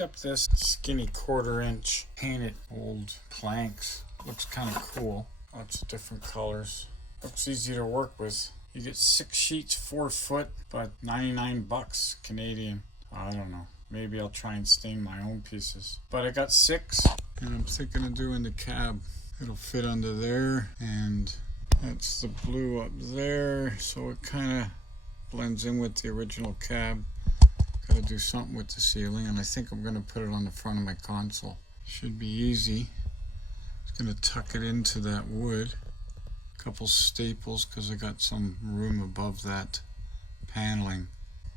picked up this skinny 1/4 inch painted old planks. Looks kind of cool. Lots of different colors. Looks easy to work with. You get 6 sheets, 4 foot, but 99 bucks Canadian. I don't know. Maybe I'll try and stain my own pieces. But I got 6, and I'm thinking of doing the cab. It'll fit under there, and that's the blue up there, so it kind of blends in with the original cab. Gotta do something with the ceiling, and I think I'm gonna put it on the front of my console. Should be easy. Just gonna tuck it into that wood. Couple staples because I got some room above that paneling.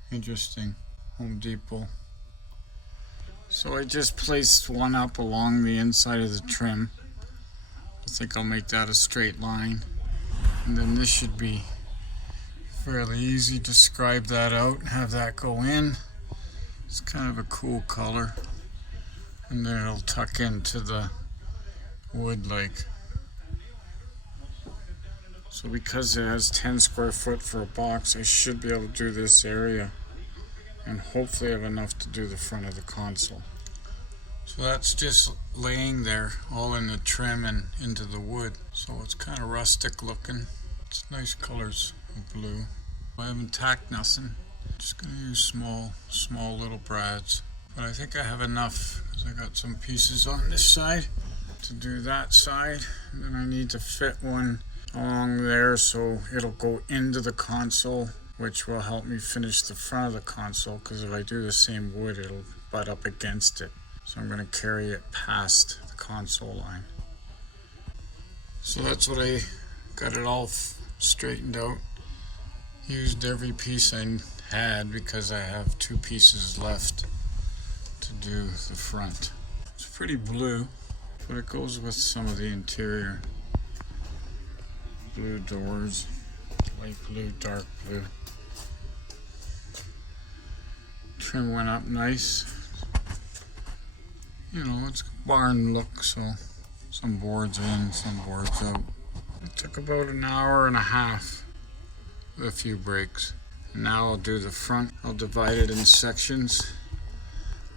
Interesting. Home Depot. So I just placed one up along the inside of the trim. I think I'll make that a straight line, and then this should be fairly easy to scribe that out and have that go in. It's kind of a cool color, and then it'll tuck into the wood like. So because it has 10 square foot for a box, I should be able to do this area and hopefully have enough to do the front of the console. So that's just laying there all in the trim and into the wood. So it's kind of rustic looking. It's nice colors of blue. I haven't tacked nothing. Just gonna use small little brads. But I think I have enough because I got some pieces on this side to do that side. And then I need to fit one along there so it'll go into the console, which will help me finish the front of the console, because if I do the same wood, it'll butt up against it. So I'm going to carry it past the console line. So that's what I got it all straightened out. Used every piece I had because I have 2 pieces left to do the front. It's pretty blue, but it goes with some of the interior. Blue doors, light blue, dark blue. Trim went up nice. You know, it's barn look, so some boards in, some boards out. It took about an hour and a half with a few breaks. Now I'll do the front. I'll divide it in sections.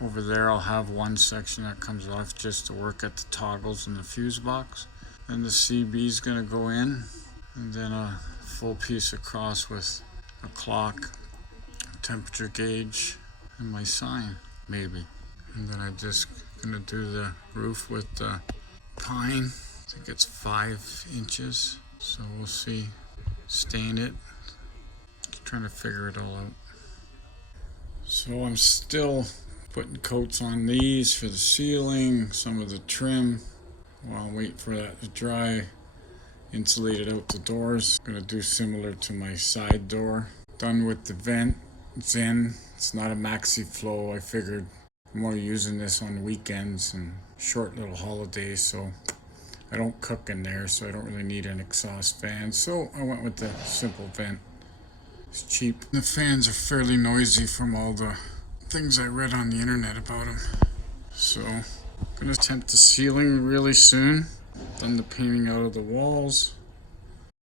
Over there I'll have one section that comes off just to work at the toggles in the fuse box. Then the CB is going to go in, and then a full piece across with a clock, temperature gauge, and my sign, maybe. And then I'm just gonna do the roof with the pine. I think it's 5 inches, so we'll see. Stain it. Just trying to figure it all out. So I'm still putting coats on these for the ceiling, some of the trim, while I'm waiting for that to dry. Insulated out the doors. Gonna do similar to my side door. Done with the vent. It's in. It's not a maxi flow. I figured I'm more using this on weekends and short little holidays, so I don't cook in there, so I don't really need an exhaust fan. So I went with the simple vent. It's cheap. The fans are fairly noisy from all the things I read on the internet about them. So I'm gonna attempt the ceiling really soon. Done the painting out of the walls.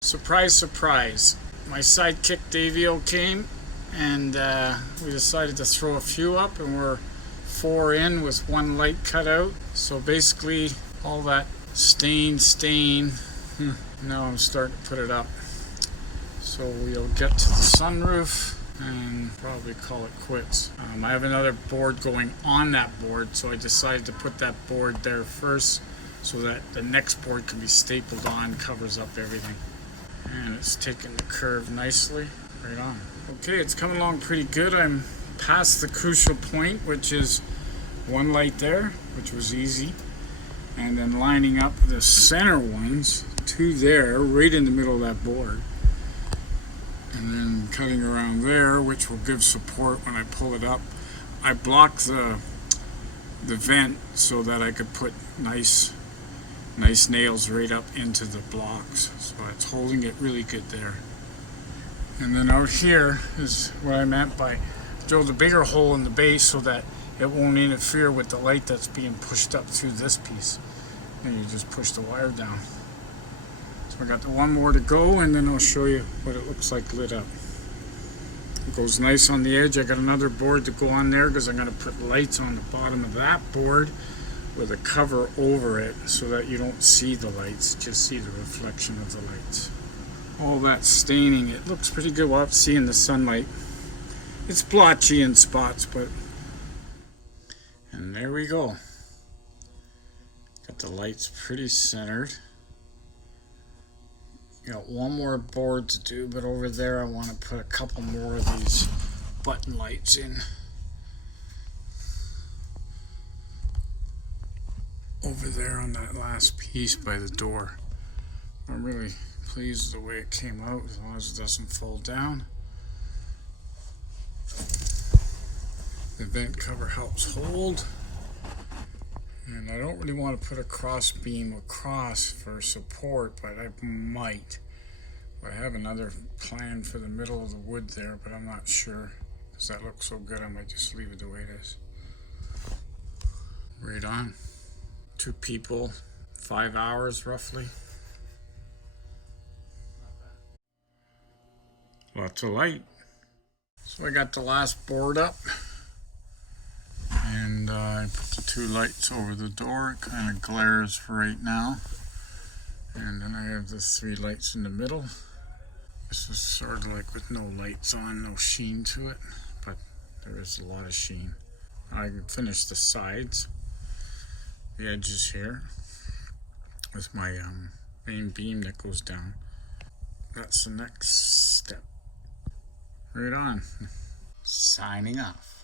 Surprise, surprise. My sidekick Davio came, and we decided to throw a few up, and we're 4 in with 1 light cut out. So basically all that stain, now I'm starting to put it up. So we'll get to the sunroof and probably call it quits. I have another board going on that board, so I decided to put that board there first so that the next board can be stapled on, covers up everything. And it's taking the curve nicely, right on. Okay, it's coming along pretty good. I'm past the crucial point, which is 1 light there, which was easy. And then lining up the center ones, 2 there, right in the middle of that board. And then cutting around there, which will give support when I pull it up. I blocked the vent so that I could put nice nails right up into the blocks. So it's holding it really good there. And then out here is what I meant by drilled a bigger hole in the base so that it won't interfere with the light that's being pushed up through this piece. And you just push the wire down. So I got the 1 more to go, and then I'll show you what it looks like lit up. It goes nice on the edge. I got another board to go on there because I'm going to put lights on the bottom of that board with a cover over it so that you don't see the lights, just see the reflection of the lights. All that staining, it looks pretty good. We'll have to see in the sunlight. It's blotchy in spots, but... And there we go. Got the lights pretty centered. Got one more board to do, but over there I want to put a couple more of these button lights in. Over there on that last piece by the door. I'm really pleased with the way it came out, as long as it doesn't fall down. The vent cover helps hold. And I don't really want to put a cross beam across for support, but I might. I have another plan for the middle of the wood there, but I'm not sure. Because that looks so good, I might just leave it the way it is. Right on. 2 people, 5 hours roughly. Lots of light. So I got the last board up. And I put the 2 lights over the door. It kind of glares for right now. And then I have the 3 lights in the middle. This is sort of like with no lights on, no sheen to it. But there is a lot of sheen. I can finish the sides, the edges here, with my main beam that goes down. That's the next step. Right on. Signing off.